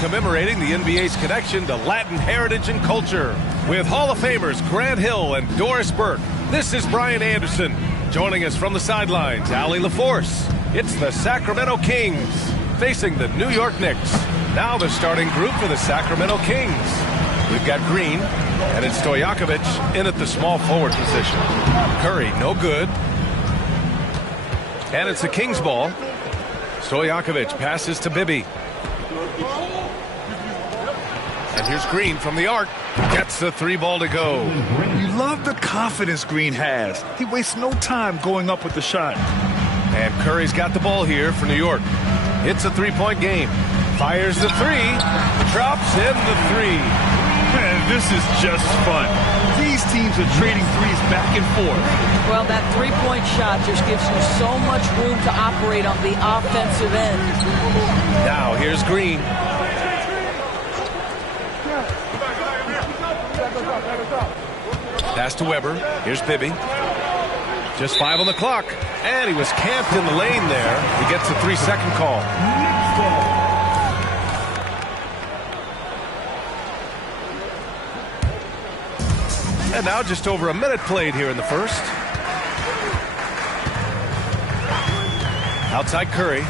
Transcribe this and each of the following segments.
commemorating the NBA's connection to Latin heritage and culture. With Hall of Famers Grant Hill and Doris Burke, this is Brian Anderson. Joining us from the sidelines, Allie LaForce. It's the Sacramento Kings facing the New York Knicks. Now the starting group for the Sacramento Kings. We've got Green, and it's Stojakovic in at the small forward position. Curry, no good. And it's the Kings ball. Stojakovic passes to Bibby. And here's Green from the arc. Gets the three ball to go. You love the confidence Green has. He wastes no time going up with the shot. And Curry's got the ball here for New York. It's a three-point game. Fires the three. Drops in the three. Man, this is just fun. These teams are trading threes back and forth. Well, that three-point shot just gives you so much room to operate on the offensive end. Now here's Green. Pass to Weber. Here's Bibby. Just 5 on the clock. And he was camped in the lane there. He gets a 3-second call. And now just over a minute played here in the first. Outside Curry.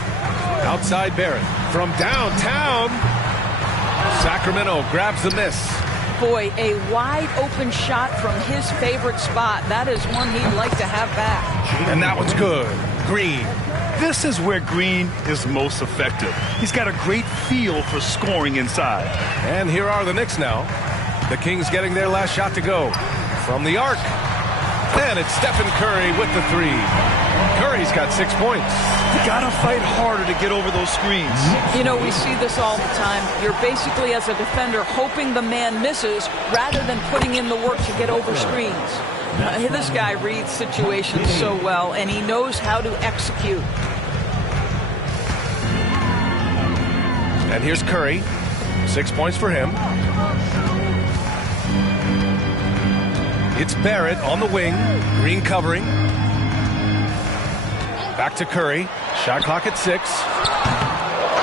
Outside Barrett. From downtown. Sacramento grabs the miss. Boy, a wide open shot from his favorite spot. That is one he'd like to have back. And that one's good. Green. This is where Green is most effective. He's got a great feel for scoring inside. And here are the Knicks now. The Kings getting their last shot to go. From the arc. And it's Stephen Curry with the three. Curry's got 6 points. You gotta fight harder to get over those screens. You know, we see this all the time. You're basically, as a defender, hoping the man misses rather than putting in the work to get over screens. This guy reads situations so well, and he knows how to execute. And here's Curry. 6 points for him. It's Barrett on the wing. Green covering. Back to Curry. Shot clock at 6.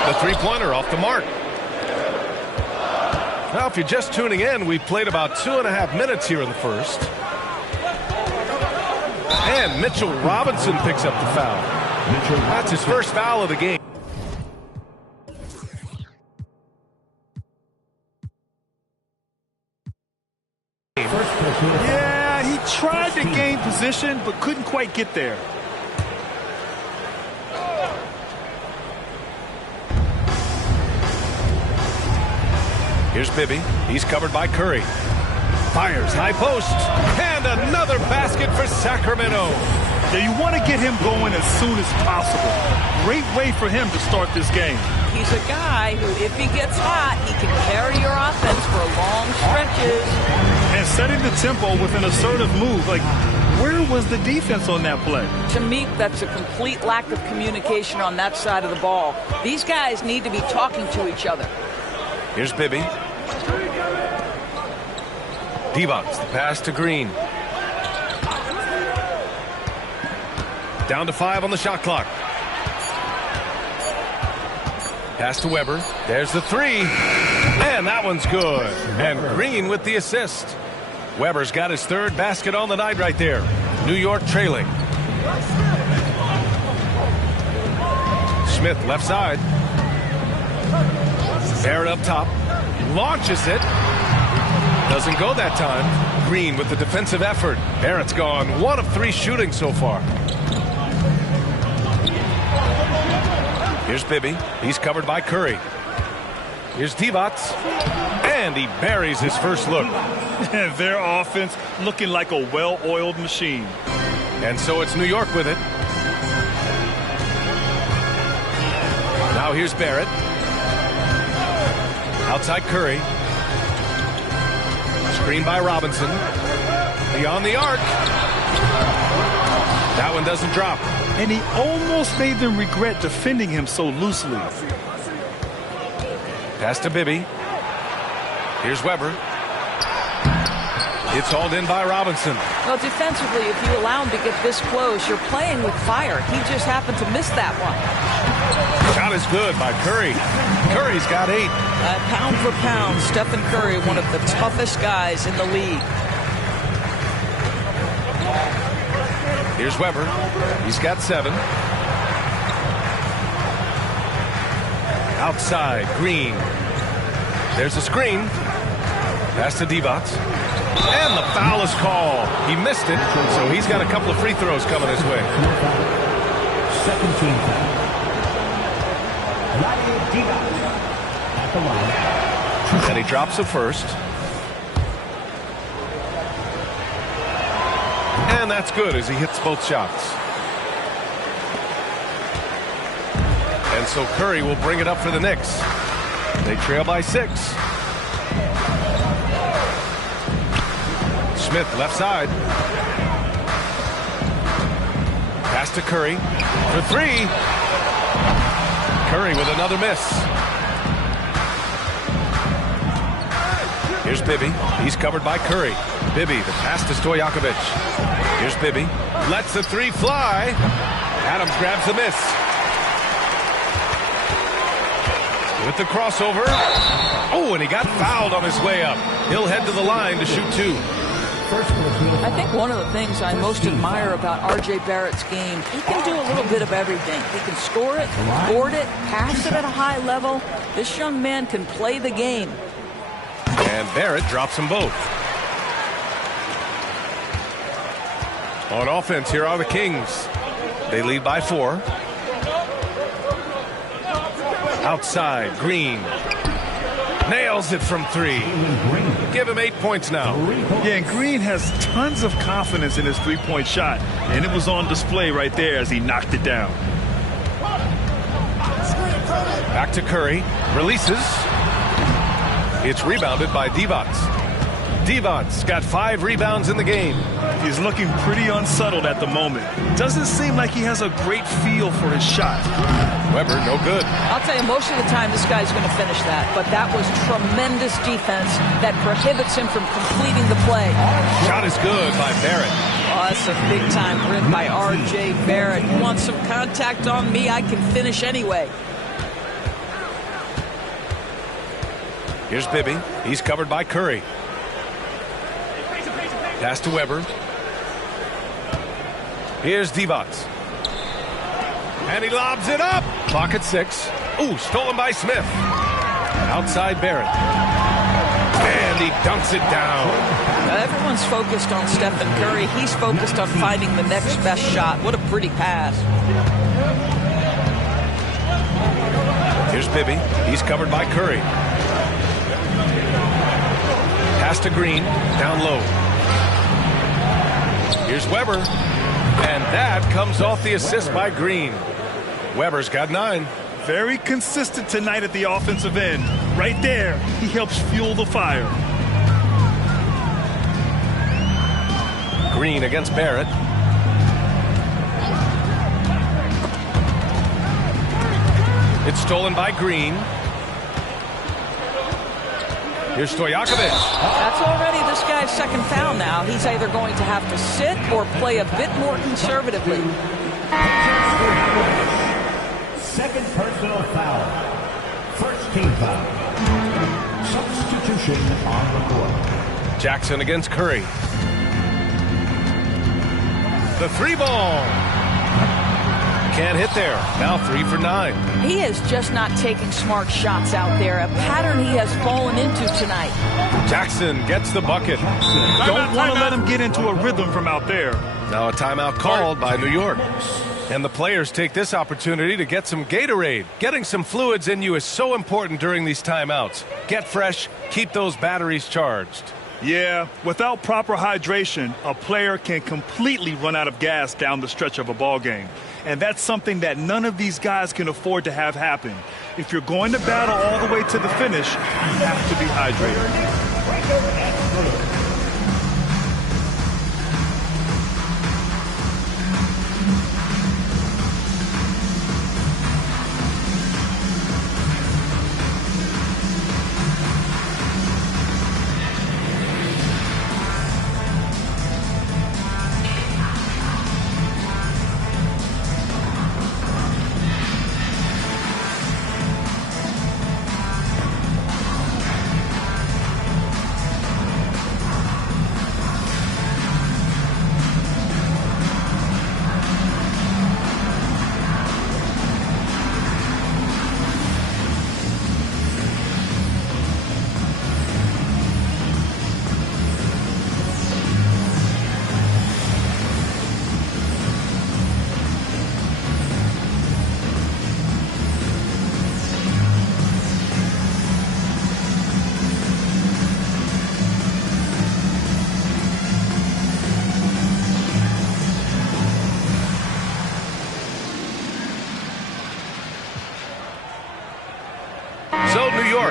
The three-pointer off the mark. Now, if you're just tuning in, we've played about 2.5 minutes here in the first. And Mitchell Robinson picks up the foul. That's his first foul of the game. Yeah, he tried to gain position, but couldn't quite get there. Here's Bibby. He's covered by Curry. Fires high post. And another basket for Sacramento. Now you want to get him going as soon as possible. Great way for him to start this game. He's a guy who, if he gets hot, he can carry your offense for long stretches. And setting the tempo with an assertive move. Like, where was the defense on that play? To me, that's a complete lack of communication on that side of the ball. These guys need to be talking to each other. Here's Bibby. Divac, the pass to Green. Down to 5 on the shot clock. Pass to Weber. There's the three. And that one's good. And Green with the assist. Weber's got his third basket on the night right there. New York trailing. Smith left side. Barrett up top. Launches it. Doesn't go that time. Green with the defensive effort. Barrett's gone 1 of 3 shooting so far. Here's Bibby. He's covered by Curry. Here's Divac. And he buries his first look. Their offense looking like a well-oiled machine. And so it's New York with it. Now here's Barrett. Outside Curry. Screen by Robinson. Beyond the arc. That one doesn't drop. And he almost made them regret defending him so loosely. Pass to Bibby. Here's Weber. It's hauled in by Robinson. Well, defensively, if you allow him to get this close, you're playing with fire. He just happened to miss that one. Shot is good by Curry. Curry's got 8. Pound for pound, Stephen Curry, one of the toughest guys in the league. Here's Weber. He's got 7. Outside, Green. There's a screen. Pass to Divac. And the foul is called. He missed it, so he's got a couple of free throws coming his way. Second team foul. Divac at the line. And he drops it first. And that's good as he hits both shots. And so Curry will bring it up for the Knicks. They trail by 6. Smith left side. Pass to Curry for 3. Curry with another miss. Here's Bibby. He's covered by Curry. Bibby, the pass to Stojakovic. Here's Bibby. Lets the 3 fly. Adams grabs the miss. With the crossover. Oh, and he got fouled on his way up. He'll head to the line to shoot 2. I think one of the things I most admire about R.J. Barrett's game, he can do a little bit of everything. He can score it, board it, pass it at a high level. This young man can play the game. And Barrett drops them both. On offense, here are the Kings. They lead by 4. Outside, Green. Nails it from 3. Give him 8 points now. Yeah, and Green has tons of confidence in his three-point shot, and it was on display right there as he knocked it down. Back to Curry. Releases. It's rebounded by Divac. Divac's got 5 rebounds in the game. He's looking pretty unsettled at the moment. Doesn't seem like he has a great feel for his shot. Weber, no good. I'll tell you, most of the time this guy's going to finish that, but that was tremendous defense that prohibits him from completing the play. Shot is good by Barrett. Oh, that's a big-time rip by R.J. Barrett. You want some contact on me? I can finish anyway. Here's Bibby. He's covered by Curry. Pass to Weber. Here's Divac. And he lobs it up. Clock at 6. Ooh, stolen by Smith. Outside Barrett. And he dunks it down. Everyone's focused on Stephen Curry. He's focused on finding the next best shot. What a pretty pass. Here's Bibby. He's covered by Curry. Pass to Green. Down low. Here's Weber. And that comes off the assist by Green. Weber's got 9. Very consistent tonight at the offensive end. Right there, he helps fuel the fire. Green against Barrett. It's stolen by Green. Here's Stojakovic. That's already this guy's second foul now. He's either going to have to sit or play a bit more conservatively. Second personal foul. First team foul. Substitution on the court. Jackson against Curry. The 3 ball. Can't hit there. Now 3 for 9. He is just not taking smart shots out there. A pattern he has fallen into tonight. Jackson gets the bucket. Don't want to let him get into a rhythm from out there. Now a timeout called by New York. And the players take this opportunity to get some Gatorade. Getting some fluids in you is so important during these timeouts. Get fresh, keep those batteries charged. Yeah, without proper hydration, a player can completely run out of gas down the stretch of a ball game. And that's something that none of these guys can afford to have happen. If you're going to battle all the way to the finish, you have to be hydrated.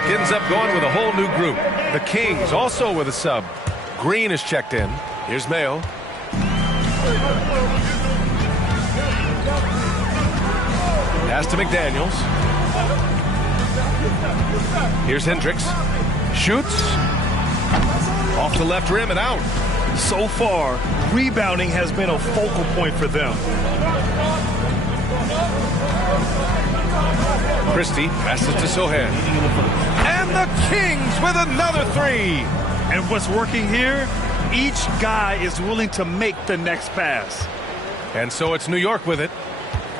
ends up going with a whole new group. The Kings also with a sub. Green is checked in. Here's Mayo. Pass to McDaniels. Here's Hendricks. Shoots. Off the left rim and out. So far, rebounding has been a focal point for them. Christie passes to Sohan. And the Kings with another three. And what's working here, each guy is willing to make the next pass. And so it's New York with it.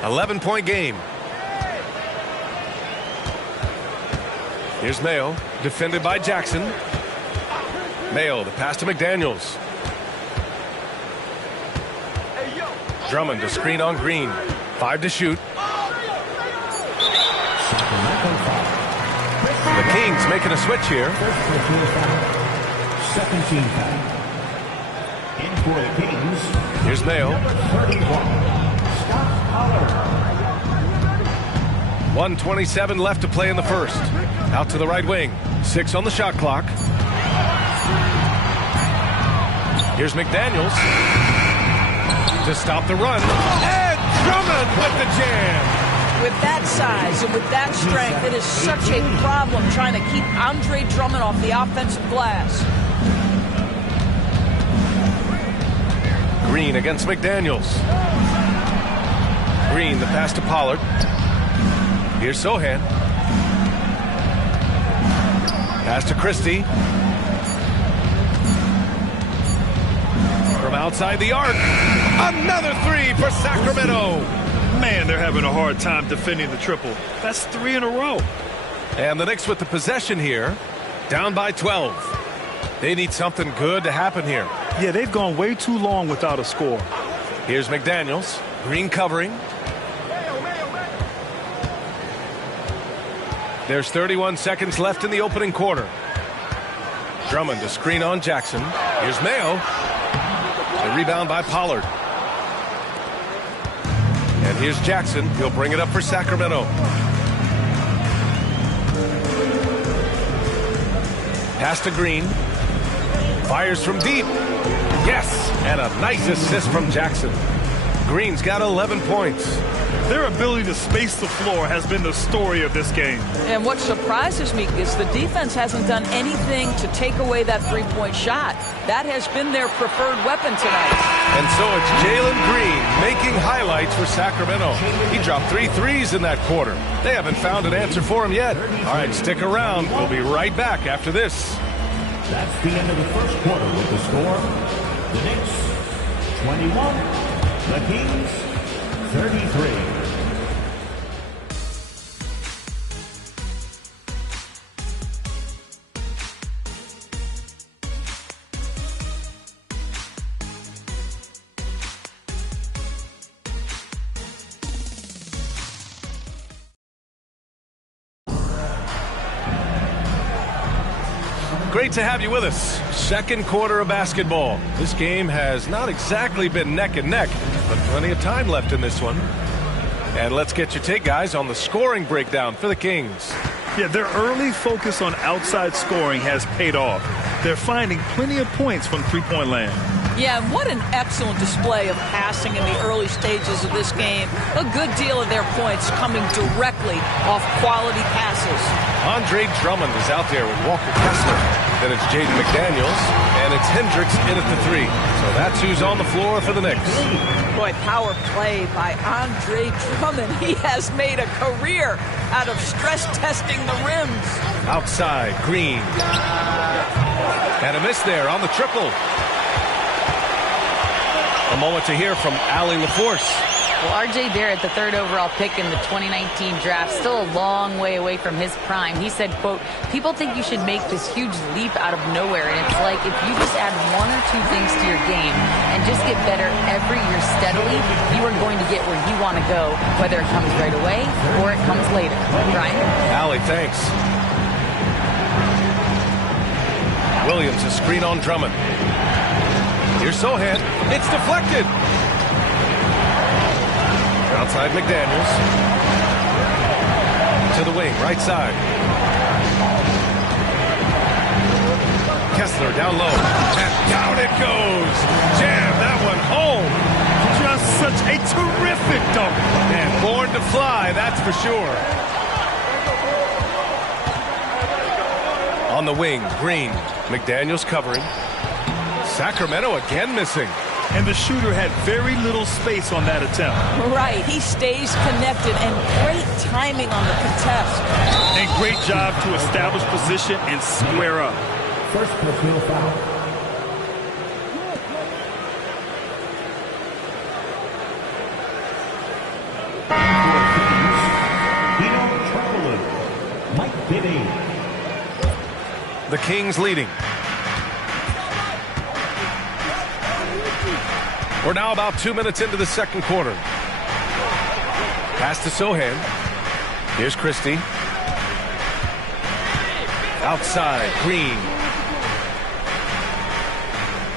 11-point game. Here's Mayo, defended by Jackson. Mayo, the pass to McDaniels. Drummond to screen on Green. 5 to shoot. The Kings making a switch here. Second team foul. In for the Kings. Here's Mayo. 31. Scott Pollard. 1:27 left to play in the first. Out to the right wing. 6 on the shot clock. Here's McDaniels to stop the run. And Drummond with the jam. With that size and with that strength, it is such a problem trying to keep Andre Drummond off the offensive glass. Green against McDaniels. Green, the pass to Pollard. Here's Sohan. Pass to Christie. From outside the arc. Another three for Sacramento. Man, they're having a hard time defending the triple. That's 3 in a row. And the Knicks with the possession here. Down by 12. They need something good to happen here. Yeah, they've gone way too long without a score. Here's McDaniels. Green covering. There's 31 seconds left in the opening quarter. Drummond to screen on Jackson. Here's Mayo. The rebound by Pollard. And here's Jackson. He'll bring it up for Sacramento. Pass to Green. Fires from deep. Yes! And a nice assist from Jackson. Green's got 11 points. Their ability to space the floor has been the story of this game. And what surprises me is the defense hasn't done anything to take away that three-point shot. That has been their preferred weapon tonight. And so it's Jalen Green making highlights for Sacramento. He dropped 3 threes in that quarter. They haven't found an answer for him yet. All right, stick around. We'll be right back after this. That's the end of the first quarter with the score. The Knicks, 21. The Kings, 33. Great to have you with us. Second quarter of basketball. This game has not exactly been neck and neck, but plenty of time left in this one. And let's get your take, guys, on the scoring breakdown for the Kings. Yeah, their early focus on outside scoring has paid off. They're finding plenty of points from three-point land. Yeah, and what an excellent display of passing in the early stages of this game. A good deal of their points coming directly off quality passes. Andre Drummond is out there with Walker Kessler. Then it's Jaden McDaniels, and it's Hendricks in at the 3. So that's who's on the floor for the Knicks. Boy, power play by Andre Drummond. He has made a career out of stress testing the rims. Outside, Green. And a miss there on the triple. A moment to hear from Allie LaForce. Well, R.J. Barrett, the 3rd overall pick in the 2019 draft, still a long way away from his prime. He said, quote, people think you should make this huge leap out of nowhere. And it's like if you just add 1 or 2 things to your game and just get better every year steadily, you are going to get where you want to go, whether it comes right away or it comes later. Brian? Allie, thanks. Williams, a screen on Drummond. Here's Sohan. It's deflected. Outside McDaniels. To the wing, right side. Weber down low. And down it goes. Jam that one home. Just such a terrific dunk. And born to fly, that's for sure. On the wing, Green. McDaniels covering. Sacramento again missing. And the shooter had very little space on that attempt. Right, he stays connected, and great timing on the contest. And great job to establish position and square up. First personal foul. Mike Bibby. The Kings leading. We're now about 2 minutes into the second quarter. Pass to Sohan. Here's Christie. Outside, Green.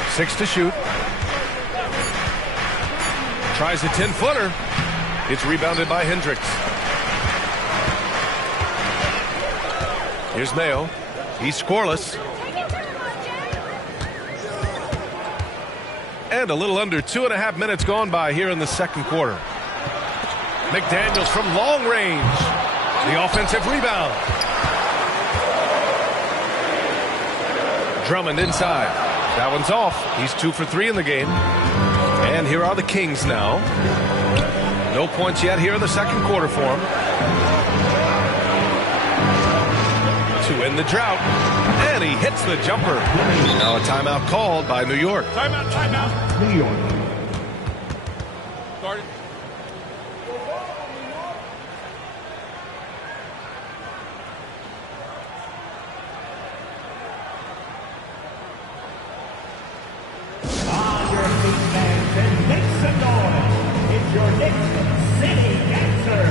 6 to shoot. Tries a 10-footer. It's rebounded by Hendricks. Here's Mayo. He's scoreless. And a little under 2.5 minutes gone by here in the second quarter. McDaniels from long range. The offensive rebound. Drummond inside. That one's off. He's 2 for 3 in the game. And here are the Kings now. No points yet here in the second quarter for them. To end the drought. And he hits the jumper. Now a timeout called by New York. Timeout. New York. Started. On your feet, fans, and make some noise. It's your Knicks City Dancer.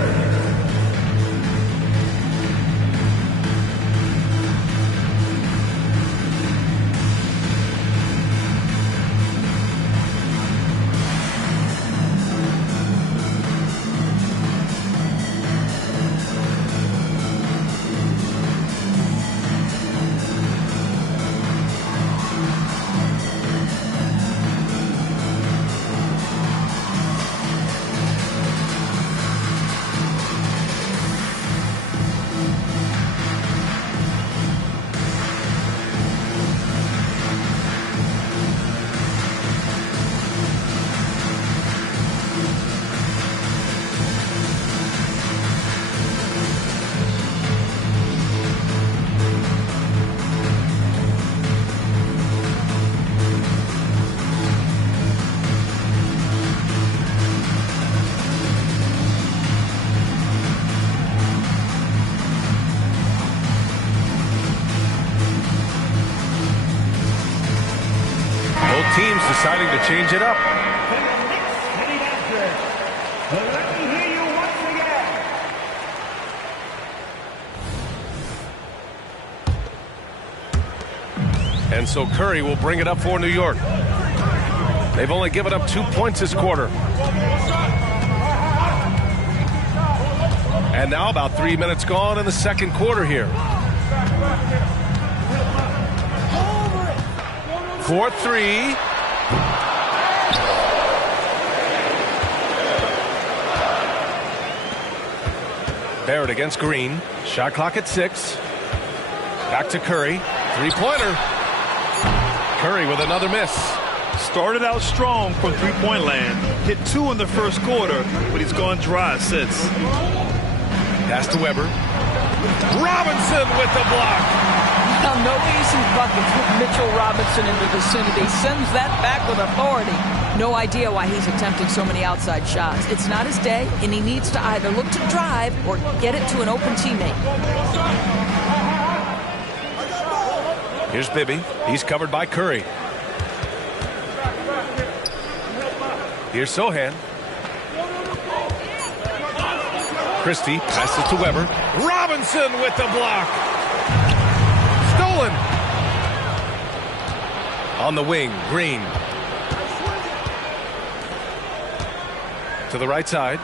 Teams deciding to change it up. The Knicks City Dancer. Let me hear you once again. And so Curry will bring it up for New York. They've only given up 2 points this quarter. And now about 3 minutes gone in the second quarter here. 4-3. Barrett against Green. Shot clock at 6. Back to Curry. Three-pointer. Curry with another miss. Started out strong from three-point land. Hit 2 in the first quarter, but he's gone dry since. Pass to Weber. Robinson with the block. Now, no easy buckets with Mitchell Robinson in the vicinity. Sends that back with authority. No idea why he's attempting so many outside shots. It's not his day, and he needs to either look to drive or get it to an open teammate. Here's Bibby. He's covered by Curry. Here's Sohan. Christie passes to Weber. Robinson with the block. Stolen. On the wing, Green. To the right side.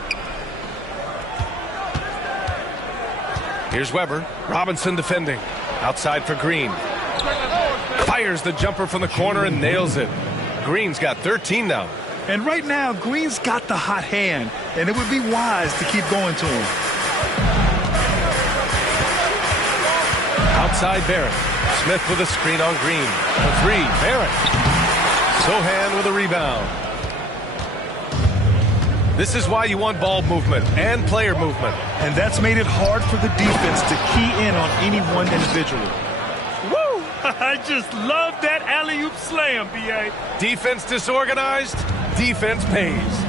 Here's Weber. Robinson defending. Outside for Green. Fires the jumper from the corner and nails it. Green's got 13 now. And right now, Green's got the hot hand, and it would be wise to keep going to him. Outside Barrett. Smith with a screen on Green. The three, Barrett. Sohan with a rebound. This is why you want ball movement and player movement. And that's made it hard for the defense to key in on any one individual. Woo! I just love that alley-oop slam, B.A. Defense disorganized, defense pays.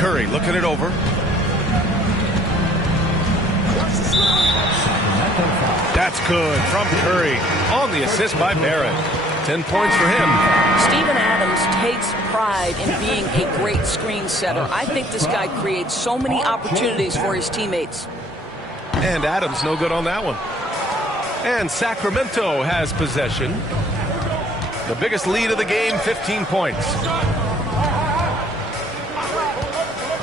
Curry looking it over. That's good from Curry on the assist by Barrett. 10 points for him. Steven Adams takes pride in being a great screen setter. I think this guy creates so many opportunities for his teammates. And Adams no good on that one. And Sacramento has possession. The biggest lead of the game, 15 points.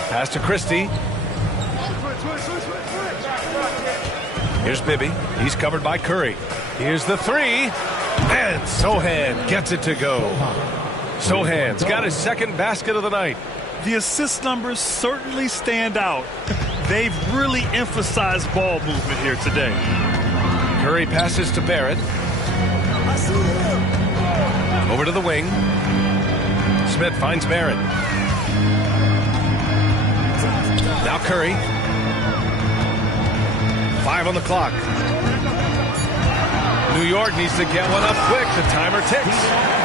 Pass to Christie. Here's Bibby. He's covered by Curry. Here's the three. And Sohan gets it to go. Sohan's got his second basket of the night. The assist numbers certainly stand out. They've really emphasized ball movement here today. Curry passes to Barrett. Over to the wing. Smith finds Barrett. Now Curry. 5 on the clock. New York needs to get one up quick. The timer ticks.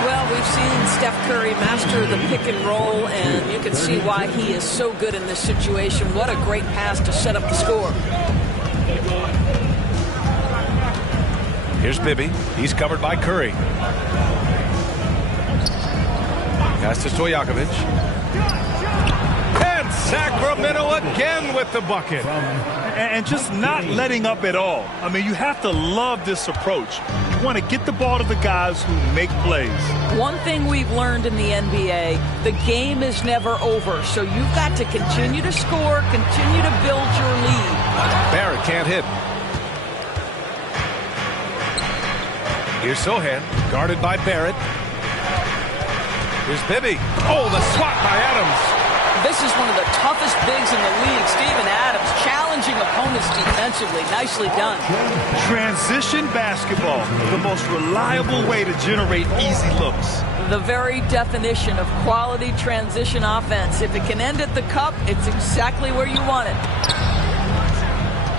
Well, we've seen Steph Curry master the pick and roll, and you can see why he is so good in this situation. What a great pass to set up the score. Here's Bibby. He's covered by Curry. Pass to Stojakovic. And Sacramento again with the bucket. And just not letting up at all. I mean, you have to love this approach. You want to get the ball to the guys who make plays. One thing we've learned in the NBA, the game is never over. So you've got to continue to score, continue to build your lead. Barrett can't hit. Here's Sohan, guarded by Barrett. Here's Bibby. Oh, the swat by Adams. This is one of the toughest bigs in the league. Steven Adams challenging opponents defensively. Nicely done. Transition basketball, the most reliable way to generate easy looks. The very definition of quality transition offense. If it can end at the cup, it's exactly where you want it.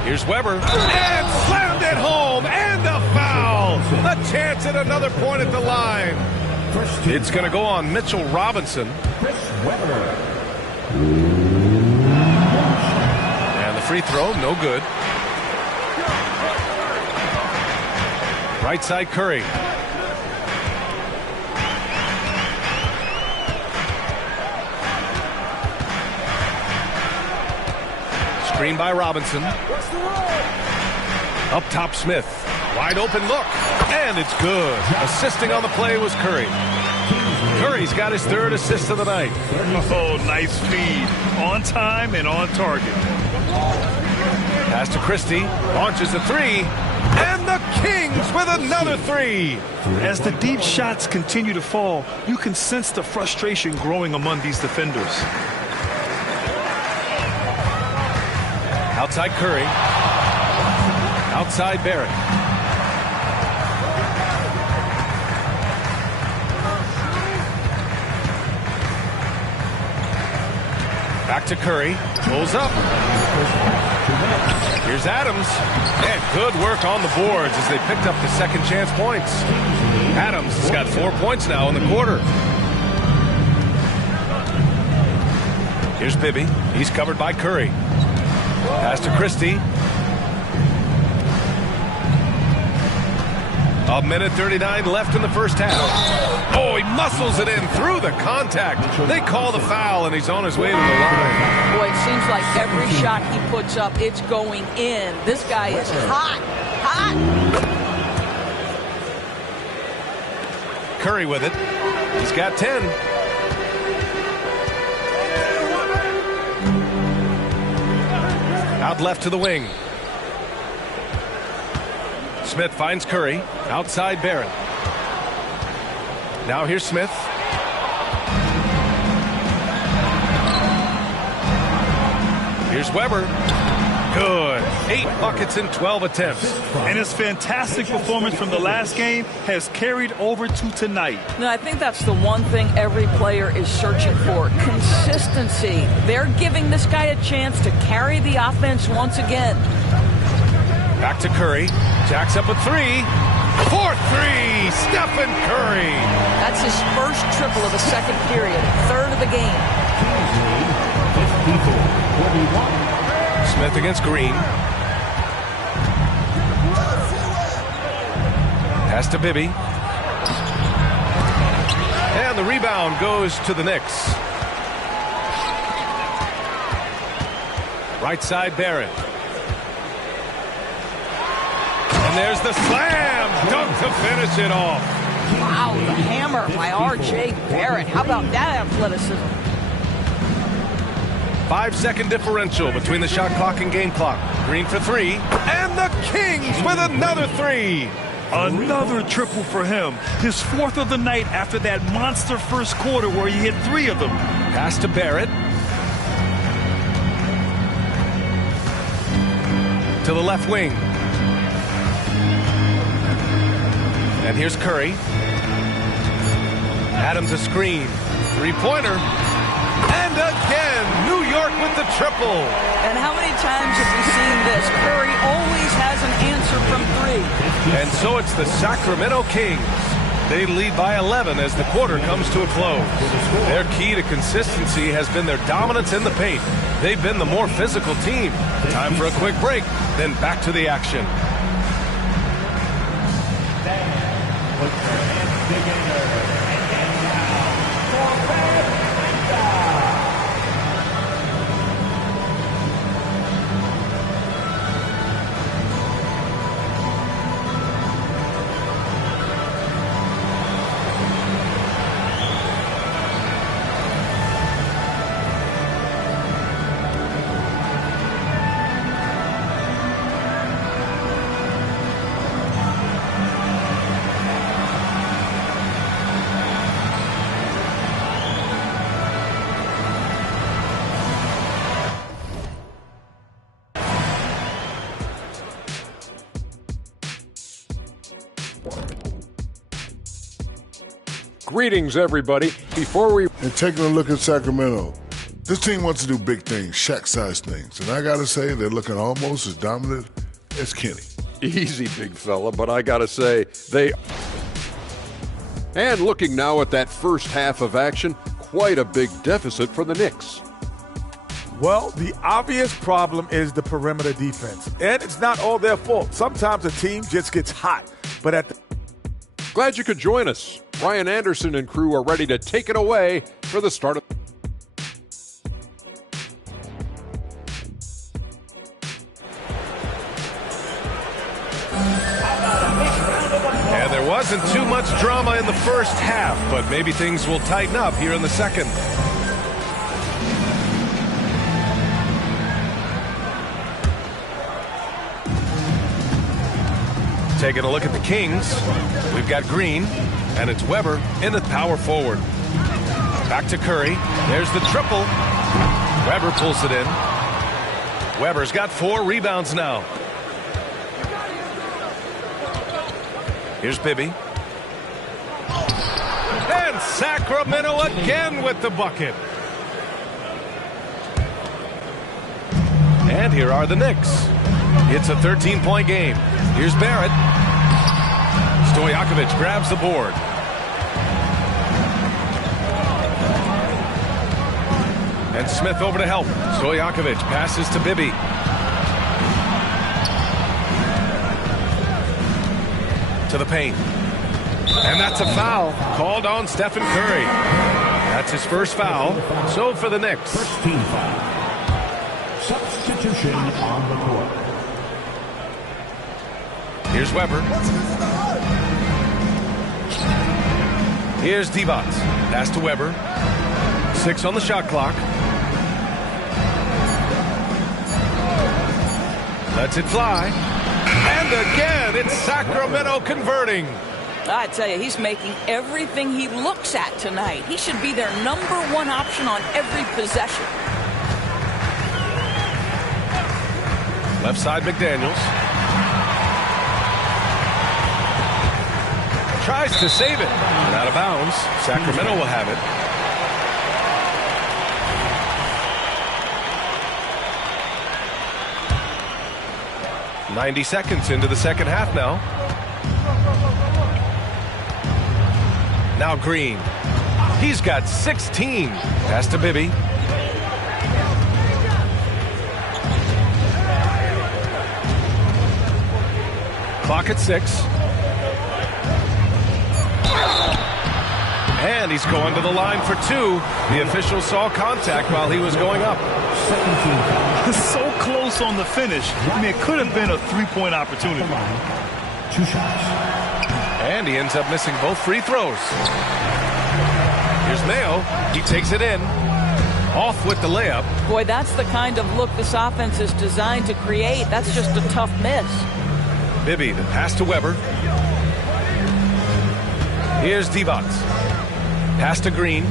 Here's Weber. And slammed it home. And a foul. A chance at another point at the line. It's going to go on Mitchell Robinson. And the free throw, no good. Right side, Curry. Screen by Robinson. Up top, Smith. Wide open look. And it's good. Assisting on the play was Curry. Curry's got his third assist of the night. Oh, nice feed. On time and on target. Pass to Christie. Launches the three. And the Kings with another three. As the deep shots continue to fall, you can sense the frustration growing among these defenders. Outside Curry. Outside Barrett. Back to Curry. Pulls up. Here's Adams. And good work on the boards as they picked up the second chance points. Adams has got 4 points now in the quarter. Here's Bibby. He's covered by Curry. Pass to Christie. A minute 39 left in the first half. Oh, he muscles it in through the contact. They call the foul, and he's on his way to the line. Boy, it seems like every shot he puts up, it's going in. This guy is hot. Hot. Curry with it. He's got 10. Out left to the wing. Smith finds Curry. Outside Barrett. Now here's Smith. Here's Weber. Good. 8 buckets in 12 attempts. And his fantastic performance from the last game has carried over to tonight. No, I think that's the one thing every player is searching for. Consistency. They're giving this guy a chance to carry the offense once again. Back to Curry. Jacks up a 3. 4-3. Stephen Curry. That's his first triple of the second period. Third of the game. Smith against Green. Pass to Bibby. And the rebound goes to the Knicks. Right side Barrett. And there's the slam dunk to finish it off. Wow, the hammer by R.J. Barrett. How about that athleticism? 5-second differential between the shot clock and game clock. Green for 3. And the Kings with another 3. Another triple for him. His 4th of the night after that monster first quarter where he hit 3 of them. Pass to Barrett. To the left wing. And here's Curry. Adams a screen. 3-pointer. And again, New York with the triple. And how many times have we seen this? Curry always has an answer from 3. And so it's the Sacramento Kings. They lead by 11 as the quarter comes to a close. Their key to consistency has been their dominance in the paint. They've been the more physical team. Time for a quick break, then back to the action. Greetings, everybody. Before we... And taking a look at Sacramento, this team wants to do big things, Shaq-sized things. And I got to say, they're looking almost as dominant as Kenny. Easy, big fella, but I got to say, they... And looking now at that first half of action, quite a big deficit for the Knicks. Well, the obvious problem is the perimeter defense. And it's not all their fault. Sometimes a team just gets hot. But at the... Glad you could join us. Brian Anderson and crew are ready to take it away for the start of... And there wasn't too much drama in the first half, but maybe things will tighten up here in the second. Taking a look at the Kings, we've got Green, and it's Weber in the power forward. Back to Curry. There's the triple. Weber pulls it in. Weber's got 4 rebounds now. Here's Bibby. And Sacramento again with the bucket. And here are the Knicks. It's a 13-point game. Here's Barrett. Stojakovic grabs the board. And Smith over to help. Stojakovic passes to Bibby. To the paint. And that's a foul called on Stephen Curry. That's his first foul. So for the Knicks. First team foul. Substitution on the court. Here's Weber. Here's Divac. Pass to Weber. 6 on the shot clock. Lets it fly. And again, it's Sacramento converting. I tell you, he's making everything he looks at tonight. He should be their #1 option on every possession. Left side, McDaniels. Tries to save it. And out of bounds. Sacramento will have it. "90 seconds into the second half now. Now Green. He's got 16. Pass to Bibby. Clock at 6. And he's going to the line for 2. The official saw contact while he was going up. So close on the finish. I mean, it could have been a three-point opportunity. 2 shots. And he ends up missing both free throws. Here's Mayo. He takes it in. Off with the layup. Boy, that's the kind of look this offense is designed to create. That's just a tough miss. Bibby, the pass to Weber. Here's Divac. Pass to Green.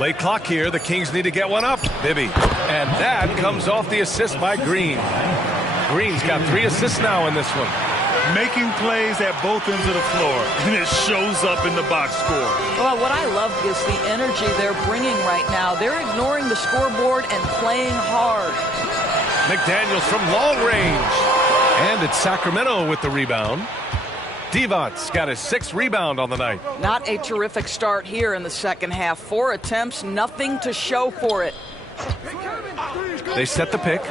Late clock here. The Kings need to get one up. Bibby. And that comes off the assist by Green. Green's got 3 assists now in this one. Making plays at both ends of the floor, and it shows up in the box score. Well, what I love is the energy they're bringing right now. They're ignoring the scoreboard and playing hard. McDaniels from long range. And it's Sacramento with the rebound. Divac's got his 6th rebound on the night. Not a terrific start here in the second half. 4 attempts, nothing to show for it. They set the pick.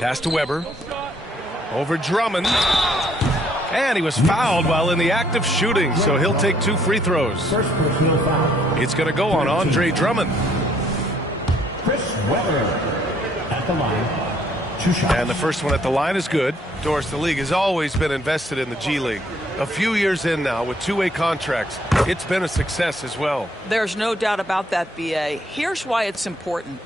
Pass to Weber. Over Drummond. And he was fouled while in the act of shooting, so he'll take 2 free throws. First personal foul. It's going to go on Andre Drummond. Chris Weber at the line. 2 shots. And the first one at the line is good. Doris, the league has always been invested in the G League. A few years in now with 2-way contracts, it's been a success as well. There's no doubt about that, B.A. Here's why it's important.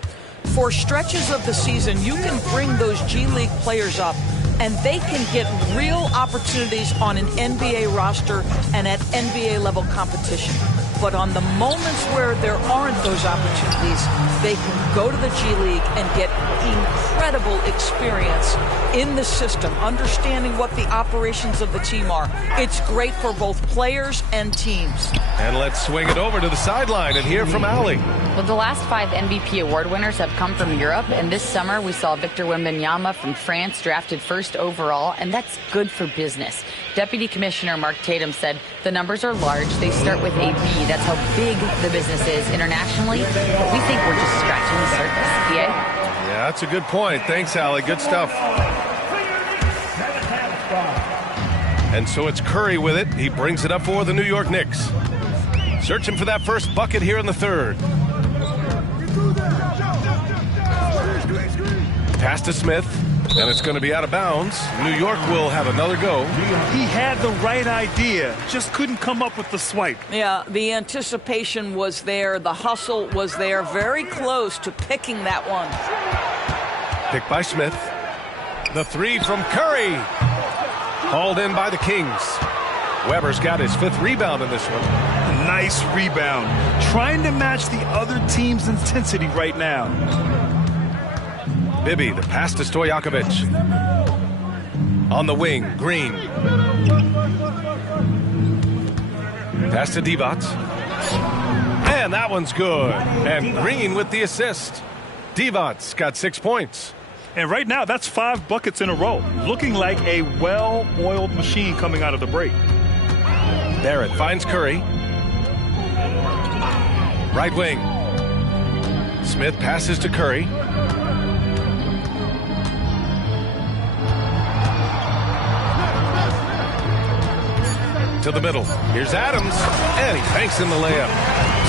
For stretches of the season, you can bring those G League players up, and they can get real opportunities on an NBA roster and at NBA level competition. But on the moments where there aren't those opportunities, they can go to the G League and get incredible experience in the system, understanding what the operations of the team are. It's great for both players and teams. And let's swing it over to the sideline and hear from Allie. Well, the last 5 MVP award winners have come from Europe, and this summer we saw Victor Wembanyama from France drafted 1st overall, and that's good for business. Deputy Commissioner Mark Tatum said the numbers are large. They start with a B. That's how big the business is internationally, but we think we're just scratching the surface. Yeah? Yeah, that's a good point. Thanks, Allie. Good stuff. And so it's Curry with it. He brings it up for the New York Knicks. Searching for that first bucket here in the 3rd. Pass to Smith, and it's going to be out of bounds. New York will have another go. He had the right idea, just couldn't come up with the swipe. Yeah, the anticipation was there. The hustle was there. Very close to picking that one. Picked by Smith. The 3 from Curry. Hauled in by the Kings. Weber's got his 5th rebound in this one. Nice rebound. Trying to match the other team's intensity right now. Bibby, the pass to Stojakovic. On the wing, Green. Pass to Divac. And that one's good. And Green with the assist. Divac's got 6 points. And right now, that's 5 buckets in a row. Looking like a well-oiled machine coming out of the break. Barrett finds Curry. Right wing. Smith passes to Curry. To the middle. Here's Adams. And he banks in the layup.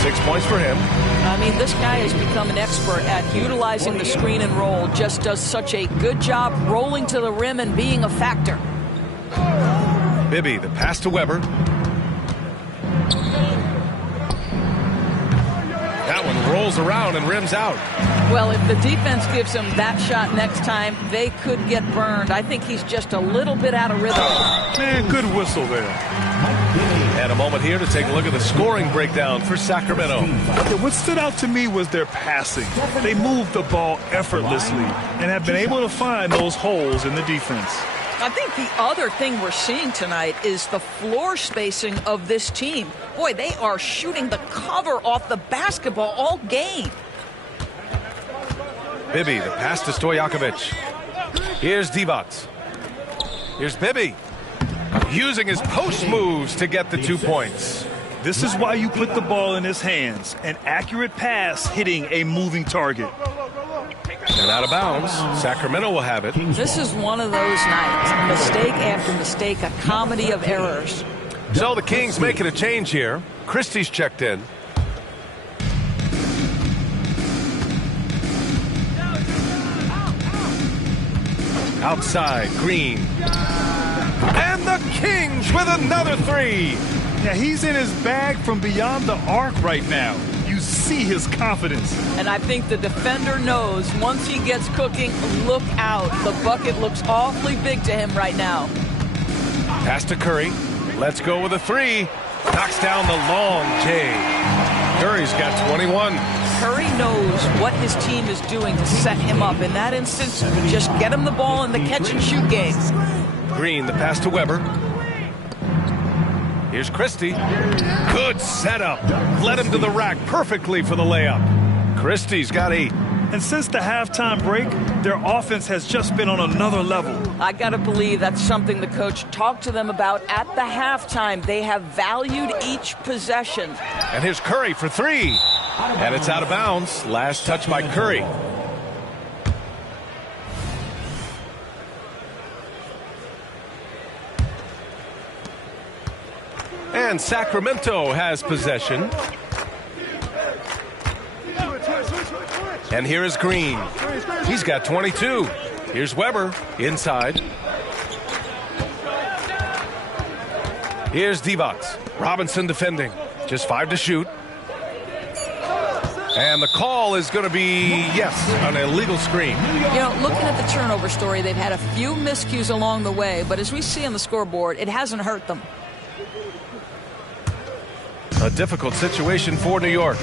6 points for him. I mean, this guy has become an expert at utilizing the screen and roll. Just does such a good job rolling to the rim and being a factor. Bibby, the pass to Weber. rolls around and rims out. Well, if the defense gives him that shot next time, they could get burned. I think he's just a little bit out of rhythm. Man, good whistle there. And a moment here to take a look at the scoring breakdown for Sacramento. What stood out to me was their passing. They moved the ball effortlessly and have been able to find those holes in the defense. I think the other thing we're seeing tonight is the floor spacing of this team. Boy, they are shooting the cover off the basketball all game. Bibby, the pass to Stojakovic. Here's Divac. Here's Bibby, using his post moves to get the 2 points. This is why you put the ball in his hands. An accurate pass hitting a moving target. And out of bounds, Sacramento will have it. This is one of those nights. Mistake after mistake, a comedy of errors. So the Kings making a change here. Christie's checked in. Outside, Green. And the Kings with another 3. Yeah, he's in his bag from beyond the arc right now. You see his confidence. And I think the defender knows once he gets cooking, look out. The bucket looks awfully big to him right now. Pass to Curry. Let's go with a 3. Knocks down the long J. Curry's got 21. Curry knows what his team is doing to set him up. In that instance, just get him the ball in the catch-and-shoot game. Green, the pass to Weber. Here's Christie. Good setup. Led him to the rack perfectly for the layup. Christie's got 8. And since the halftime break, their offense has just been on another level. I got to believe that's something the coach talked to them about at the halftime. They have valued each possession. And here's Curry for 3. And it's out of bounds. Last touch by Curry. And Sacramento has possession. And here is Green. He's got 22. Here's Weber inside. Here's Divac. Robinson defending. Just 5 to shoot. And the call is going to be, yes, an illegal screen. You know, looking at the turnover story, they've had a few miscues along the way, but as we see on the scoreboard, it hasn't hurt them. A difficult situation for New York.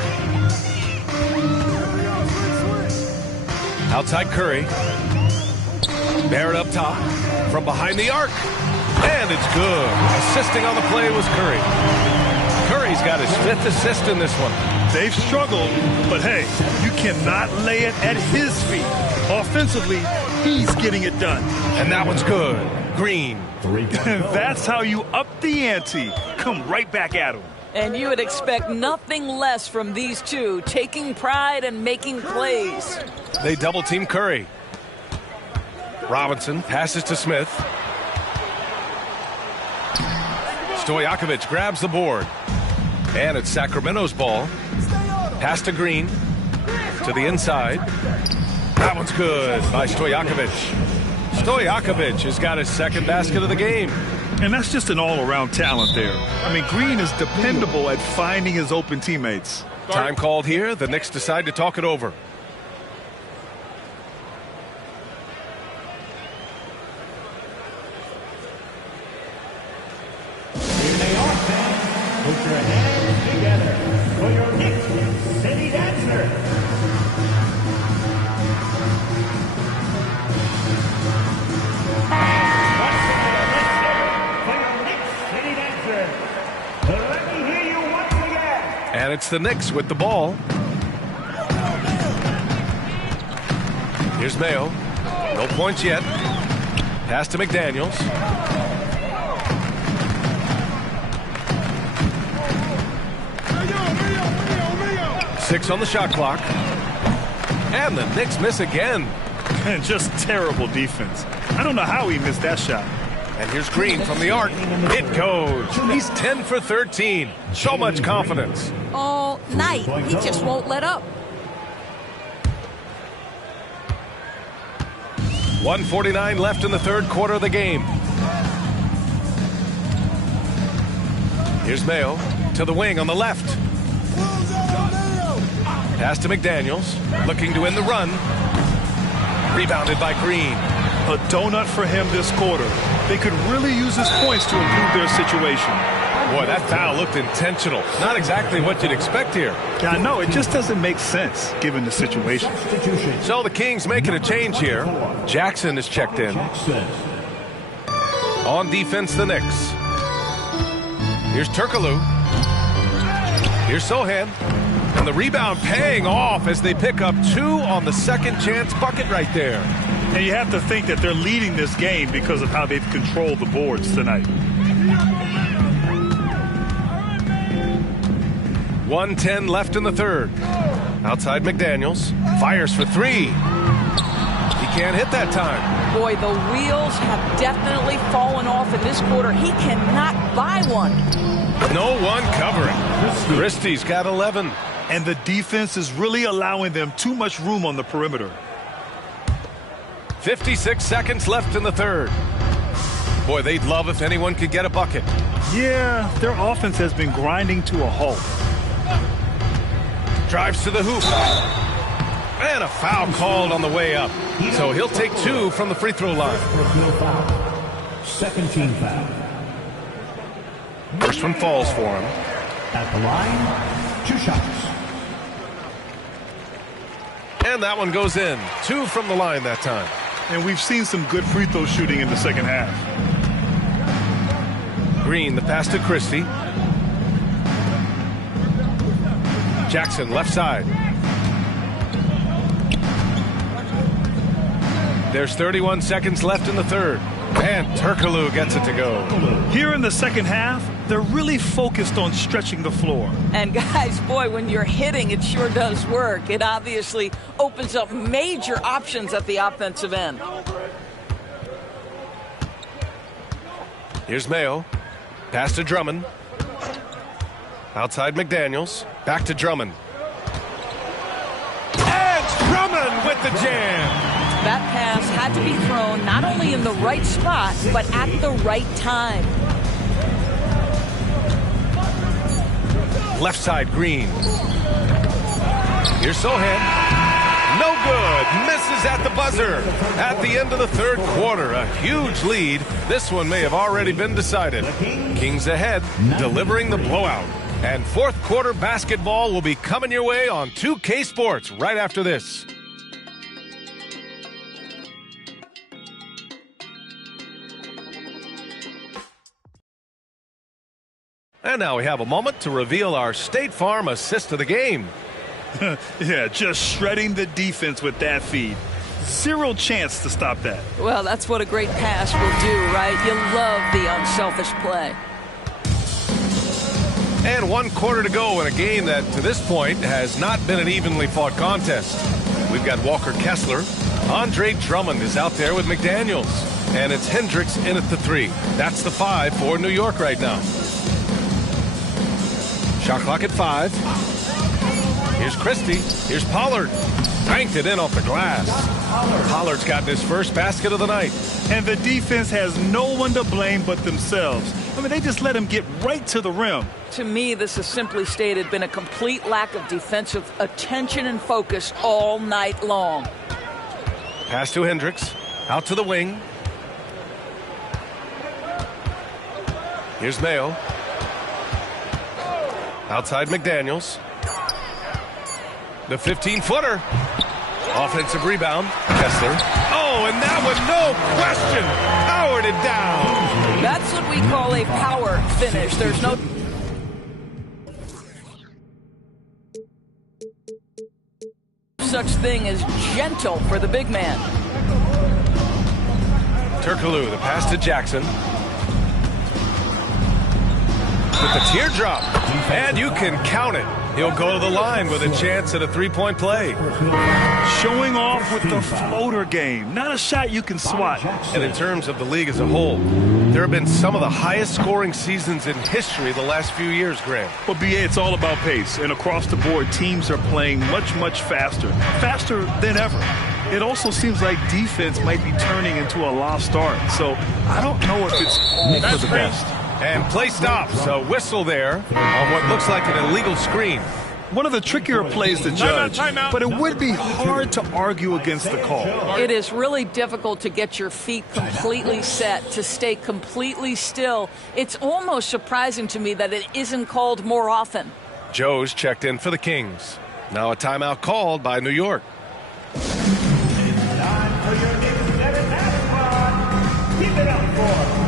Outside Curry. Barrett up top. From behind the arc. And it's good. Assisting on the play was Curry. Curry's got his 5th assist in this one. They've struggled, but hey, you cannot lay it at his feet. Offensively, he's getting it done. And that one's good. Green. And that's how you up the ante. Come right back at him. And you would expect nothing less from these two, taking pride and making plays. They double-team Curry. Robinson passes to Smith. Stojakovic grabs the board. And it's Sacramento's ball. Pass to Green. To the inside. That one's good by Stojakovic. Stojakovic has got his 2nd basket of the game. And that's just an all-around talent there. I mean, Green is dependable at finding his open teammates. Time called here. The Knicks decide to talk it over. Here they are, fans. Put your hands together for your Knicks City Dancer. And it's the Knicks with the ball. Here's Mayo. No points yet. Pass to McDaniels. Six on the shot clock. And the Knicks miss again. And just terrible defense. I don't know how he missed that shot. And here's Green from the arc. It goes. He's 10 for 13. So much confidence. All night. He just won't let up. 1:49 left in the 3rd quarter of the game. Here's Mayo to the wing on the left. Pass to McDaniels, looking to win the run. Rebounded by Green. A donut for him this quarter. They could really use his points to improve their situation. Boy, that foul looked intentional. Not exactly what you'd expect here. Yeah, I know. It just doesn't make sense given the situation. So the Kings making a change here. Jackson is checked in. On defense, the Knicks. Here's Turkoglu. Here's Sohan. And the rebound paying off as they pick up 2 on the second chance bucket right there. And you have to think that they're leading this game because of how they've controlled the boards tonight. 1:10 left in the third. Outside McDaniels. Fires for 3. He can't hit that time. Boy, the wheels have definitely fallen off in this quarter. He cannot buy one. No one covering. Christie's got 11. And the defense is really allowing them too much room on the perimeter. 56 seconds left in the third. Boy, they'd love if anyone could get a bucket. Yeah, their offense has been grinding to a halt. Drives to the hoop. And a foul called on the way up. So he'll take 2 from the free throw line. Second team foul. First one falls for him. At the line, 2 shots. And that one goes in. 2 from the line that time. And we've seen some good free throw shooting in the second half. Green, the pass to Christie. Jackson, left side. There's 31 seconds left in the third. And Turkoglu gets it to go. Here in the second half, they're really focused on stretching the floor. And guys, boy, when you're hitting, it sure does work. It obviously opens up major options at the offensive end. Here's Mayo. Pass to Drummond. Outside McDaniels. Back to Drummond. And Drummond with the jam. That pass had to be thrown not only in the right spot, but at the right time. Left side, Green. Here's Sohan. No good. Misses at the buzzer. At the end of the third quarter, a huge lead. This one may have already been decided. Kings ahead, delivering the blowout. And fourth quarter basketball will be coming your way on 2K Sports right after this. And now we have a moment to reveal our State Farm assist of the game. Yeah, just shredding the defense with that feed. Zero chance to stop that. Well, that's what a great pass will do, right? You love the unselfish play. And 1 quarter to go in a game that, to this point, has not been an evenly fought contest. We've got Walker Kessler. Andre Drummond is out there with McDaniels. And it's Hendricks in at the 3. That's the 5 for New York right now. Shot clock at 5. Here's Christie. Here's Pollard. Banked it in off the glass. Pollard's gotten his first basket of the night. And the defense has no one to blame but themselves. I mean, they just let him get right to the rim. To me, this has simply stated been a complete lack of defensive attention and focus all night long. Pass to Hendricks. Out to the wing. Here's Mayo. Outside McDaniels. The 15-footer. Offensive rebound. Kessler. Oh, and that one, no question, powered it down. That's what we call a power finish. There's no such thing as gentle for the big man. Turkoglu, the pass to Jackson. With the teardrop. And you can count it. He'll go to the line with a chance at a three-point play. Showing off with the floater game. Not a shot you can swat. And in terms of the league as a whole, there have been some of the highest scoring seasons in history the last few years, Graham. Well, BA, it's all about pace. And across the board, teams are playing much, much faster. Faster than ever. It also seems like defense might be turning into a lost art. So I don't know if it's all for the best. And play stops. A whistle there on what looks like an illegal screen. One of the trickier plays to judge, but it would be hard to argue against the call. It is really difficult to get your feet completely set, to stay completely still. It's almost surprising to me that it isn't called more often. Joe's checked in for the Kings. Now a timeout called by New York. Time for your Knicks 7-half squad. Keep it up for.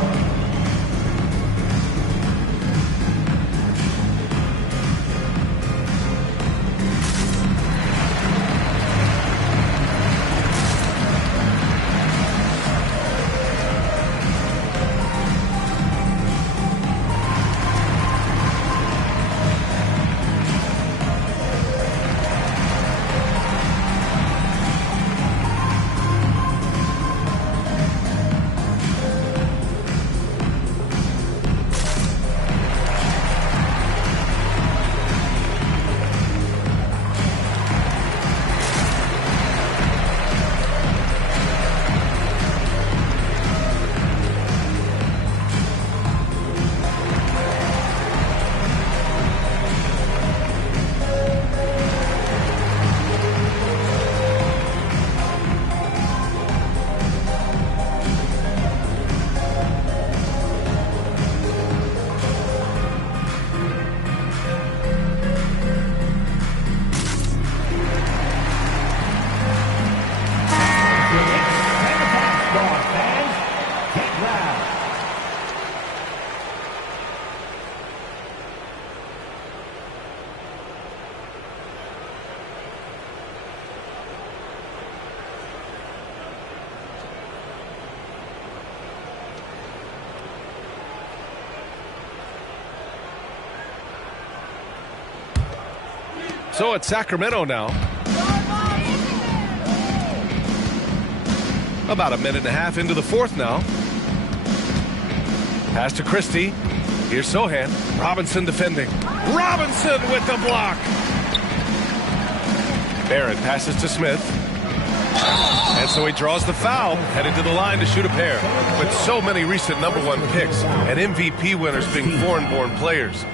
So it's Sacramento now. About a minute and a half into the fourth now. Pass to Christie. Here's Sohan. Robinson defending. Robinson with the block. Barrett passes to Smith. And so he draws the foul, headed to the line to shoot a pair. With so many recent #1 picks and MVP winners being foreign-born players,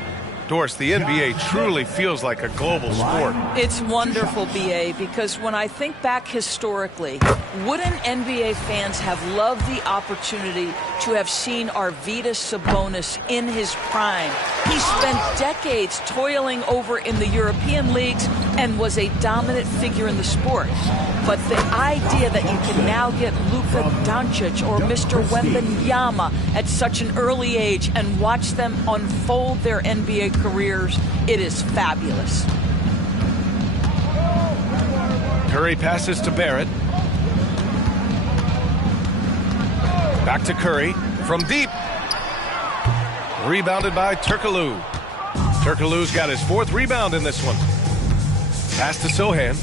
Doris, the NBA truly feels like a global sport. It's wonderful, BA, because when I think back historically, wouldn't NBA fans have loved the opportunity to have seen Arvydas Sabonis in his prime? He spent decades toiling over in the European leagues and was a dominant figure in the sport. But the idea that you can now get Luka Doncic or Mr. Wembanyama at such an early age and watch them unfold their NBA careers, it is fabulous. Curry passes to Barrett. Back to Curry from deep. Rebounded by Turkoglu. Turkoglu's got his 4th rebound in this one. Pass to Sohan.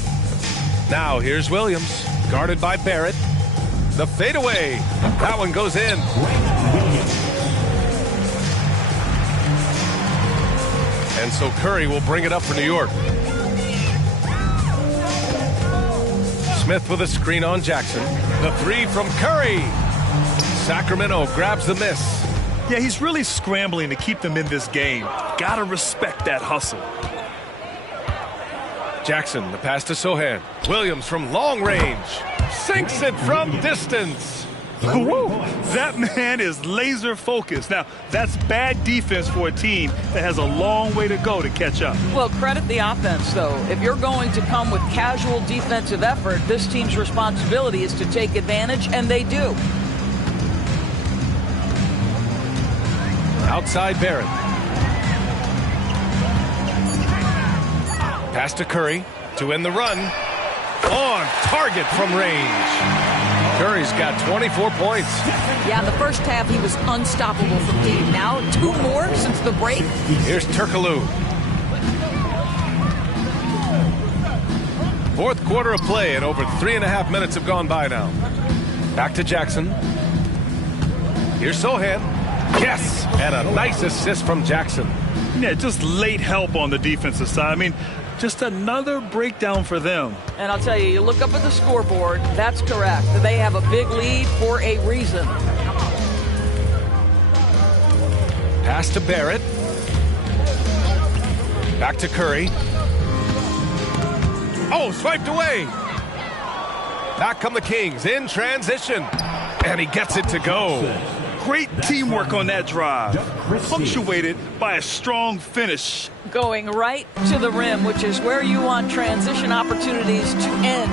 Now here's Williams, guarded by Barrett. The fadeaway. That one goes in. And so Curry will bring it up for New York. Smith with a screen on Jackson. The 3 from Curry. Sacramento grabs the miss. Yeah, he's really scrambling to keep them in this game. Gotta respect that hustle. Jackson, the pass to Sohan. Williams from long range. Sinks it from distance. Woo! That man is laser focused. Now, that's bad defense for a team that has a long way to go to catch up. Well, credit the offense, though. If you're going to come with casual defensive effort, this team's responsibility is to take advantage, and they do. Outside Barrett. Pass to Curry to end the run. On target from range. Curry's got 24 points. Yeah, in the first half, he was unstoppable from deep. Now, 2 more since the break. Here's Turkoglu. 4th quarter of play, and over 3.5 minutes have gone by now. Back to Jackson. Here's Sohan. Yes! And a nice assist from Jackson. Yeah, just late help on the defensive side. I mean, just another breakdown for them. And I'll tell you, you look up at the scoreboard, that's correct. They have a big lead for a reason. Pass to Barrett. Back to Curry. Oh, swiped away. Back come the Kings in transition. And he gets it to go. Great teamwork on that drive, punctuated by a strong finish. Going right to the rim, which is where you want transition opportunities to end.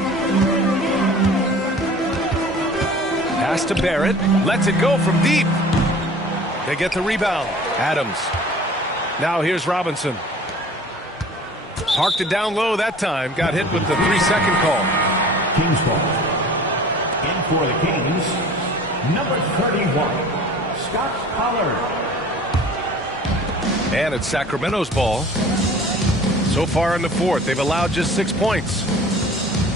Pass to Barrett. Lets it go from deep. They get the rebound. Adams. Now here's Robinson. Parked it down low that time. Got hit with the 3-second call. Kings ball. In for the Kings, number 31, Scott Pollard. And it's Sacramento's ball. So far in the fourth, they've allowed just 6 points.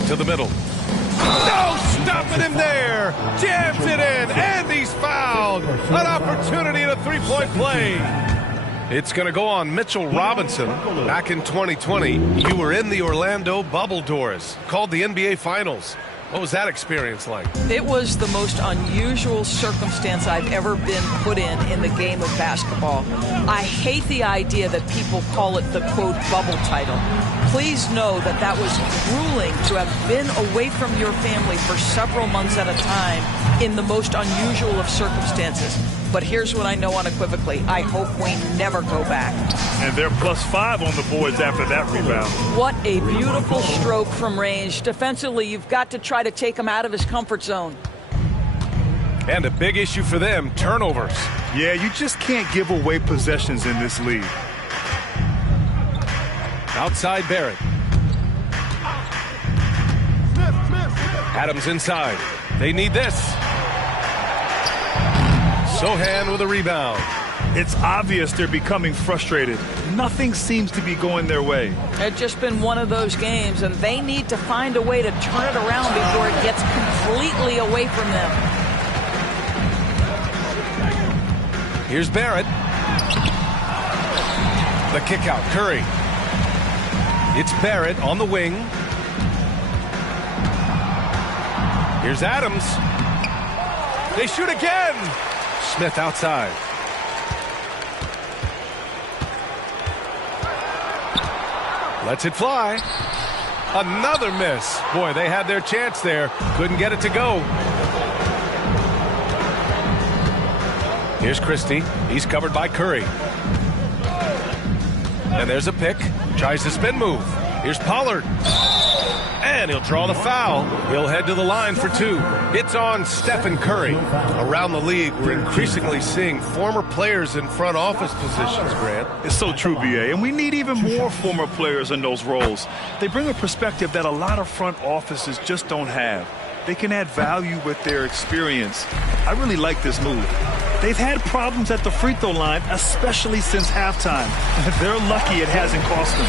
To the middle. No, stopping him there. Jams it in, and he's fouled. An opportunity in a three-point play. It's going to go on Mitchell Robinson. Back in 2020, you were in the Orlando bubble doors, called the NBA Finals. What was that experience like? It was the most unusual circumstance I've ever been put in the game of basketball. I hate the idea that people call it the, quote, bubble title. Please know that that was grueling to have been away from your family for several months at a time in the most unusual of circumstances. But here's what I know unequivocally. I hope we never go back. And they're +5 on the boards after that rebound. What a beautiful stroke from range. Defensively, you've got to try to take him out of his comfort zone. And a big issue for them, turnovers. Yeah, you just can't give away possessions in this league. Outside Barrett. Adams inside. They need this. Sohan with a rebound. It's obvious they're becoming frustrated. Nothing seems to be going their way. It's just been one of those games, and they need to find a way to turn it around before it gets completely away from them. Here's Barrett. The kick out, Curry. It's Barrett on the wing. Here's Adams. They shoot again. Smith outside. Lets it fly. Another miss. Boy, they had their chance there. Couldn't get it to go. Here's Christie. He's covered by Curry. And there's a pick. Tries the spin move. Here's Pollard. And he'll draw the foul. He'll head to the line for two. It's on Stephen Curry. Around the league, we're increasingly seeing former players in front office positions, Grant. It's so true, B.A., and we need even more former players in those roles. They bring a perspective that a lot of front offices just don't have. They can add value with their experience. I really like this move. They've had problems at the free throw line, especially since halftime. They're lucky it hasn't cost them.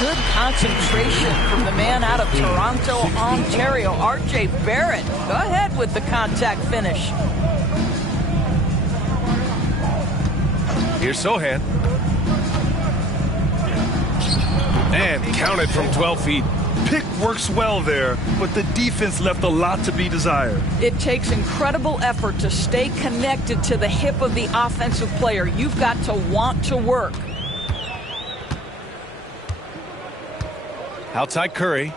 Good concentration from the man out of Toronto, Ontario, R.J. Barrett. Go ahead with the contact finish. Here's Sohan. And counted from 12 feet. Pick works well there, but the defense left a lot to be desired. It takes incredible effort to stay connected to the hip of the offensive player. You've got to want to work. Outside Curry.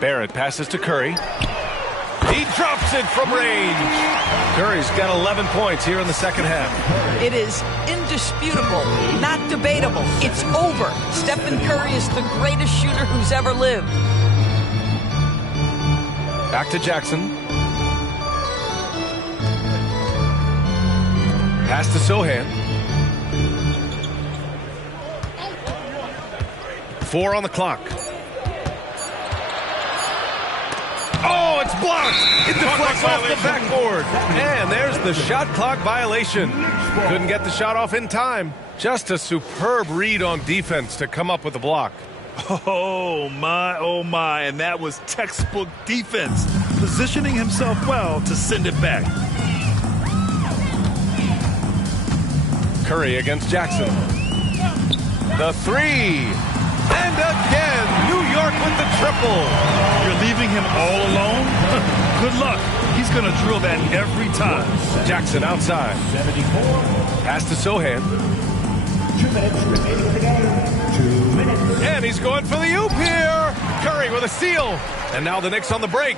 Barrett passes to Curry. He drops it from range. Curry's got 11 points here in the second half. It is indisputable, not debatable. It's over. Stephen Curry is the greatest shooter who's ever lived. Back to Jackson. Pass to Sohan. 4 on the clock. Oh, it's blocked. It deflects off the backboard. And there's the shot clock violation. Couldn't get the shot off in time. Just a superb read on defense to come up with the block. Oh, my. And that was textbook defense. Positioning himself well to send it back. Curry against Jackson. The three. And again, New York with the triple. You're leaving him all alone? Good luck. He's going to drill that every time. Jackson outside. 74. Pass to Sohan. 2 minutes remaining in the game. 2 minutes. And he's going for the oop here. Curry with a steal. And now the Knicks on the break.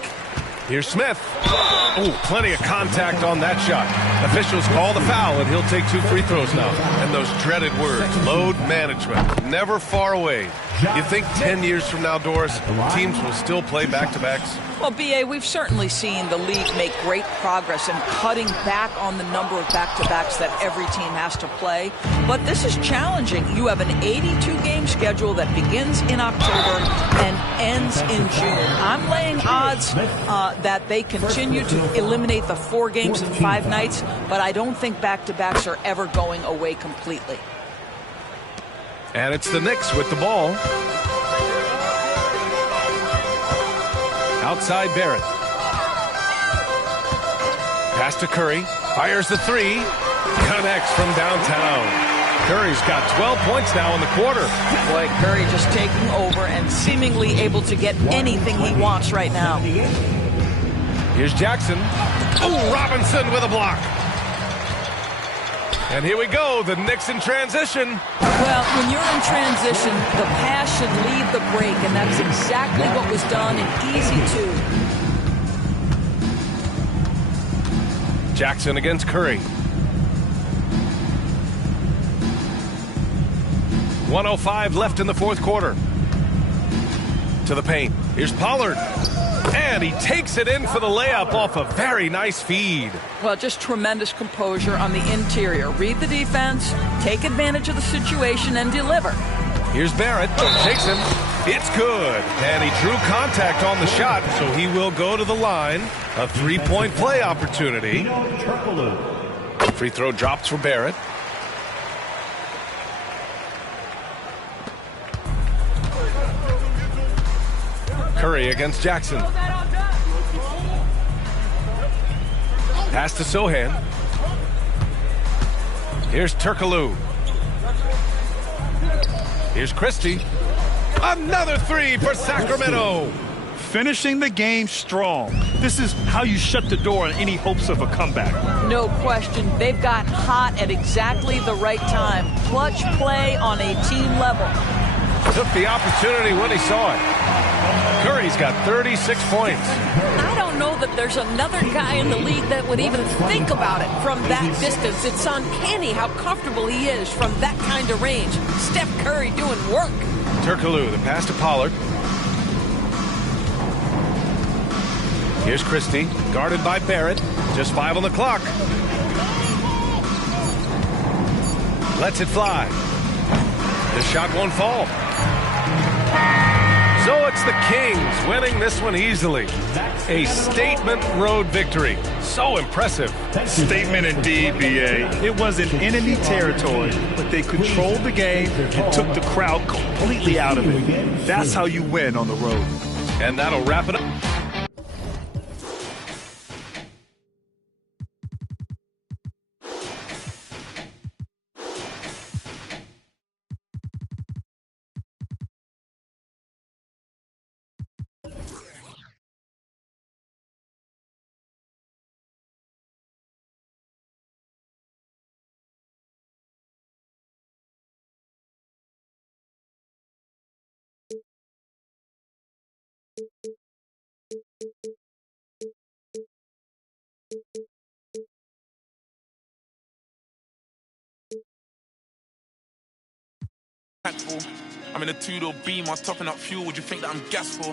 Here's Smith. Oh, plenty of contact on that shot. Officials call the foul, and he'll take 2 free throws now. And those dreaded words, load management, never far away. You think 10 years from now, Doris, teams will still play back-to-backs? Well, B.A., we've certainly seen the league make great progress in cutting back on the number of back-to-backs that every team has to play. But this is challenging. You have an 82-game schedule that begins in October and ends in June. I'm laying odds that they continue to eliminate the 4 games in 5 nights, but I don't think back-to-backs are ever going away completely. And it's the Knicks with the ball. Outside Barrett. Pass to Curry. Fires the 3. Connects from downtown. Curry's got 12 points now in the quarter. Boy, Curry just taking over and seemingly able to get anything he wants right now. Here's Jackson. Oh, Robinson with a block. And here we go, the Knicks in transition. Well, when you're in transition, the pass should leave the break, and that's exactly what was done in easy 2. Jackson against Curry. 1:05 left in the 4th quarter. To the paint. Here's Pollard. And he takes it in for the layup off a very nice feed. Well, just tremendous composure on the interior. Read the defense, take advantage of the situation, and deliver. Here's Barrett. Takes him. It's good. And he drew contact on the shot, so he will go to the line. A 3-point play opportunity. Free throw drops for Barrett. Curry against Jackson. Pass to Sohan. Here's Turkoglu. Here's Christie. Another 3 for Sacramento. Finishing the game strong. This is how you shut the door on any hopes of a comeback. No question. They've gotten hot at exactly the right time. Clutch play on a team level. Took the opportunity when he saw it. Curry's got 36 points. I don't know that there's another guy in the league that would even think about it from that distance. It's uncanny how comfortable he is from that kind of range. Steph Curry doing work. Turkoglu, the pass to Pollard. Here's Christie, guarded by Barrett. Just 5 on the clock. Lets it fly. The shot won't fall. So it's the Kings winning this one easily. A statement road victory. So impressive. Statement indeed, B.A. It wasn't enemy territory, but they controlled the game and took the crowd completely out of it. That's how you win on the road. And that'll wrap it up. I'm in a 2-door beam, I was topping up fuel. Would you think that I'm gas for?